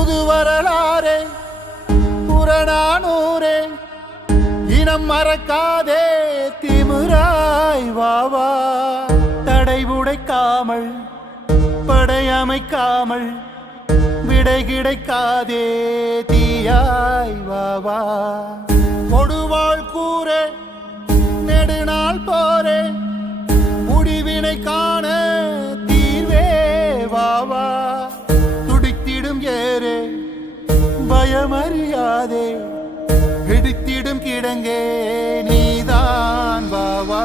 புது வரலாறே புறநானூரே இனம் மறக்காதே திமிராய் வாவா தடை உடைக்காமல் படையமைக்காமல் விடை கிடைக்காதே தீயாய் வாவா கொடுவாள் கூரே நெடுநாள் போரே முடிவினை காண தீர்வே வாவா துடித்திடும் ஏரே பயமறியாதே இடித்திடும் கிடங்கே நீதான் வாவா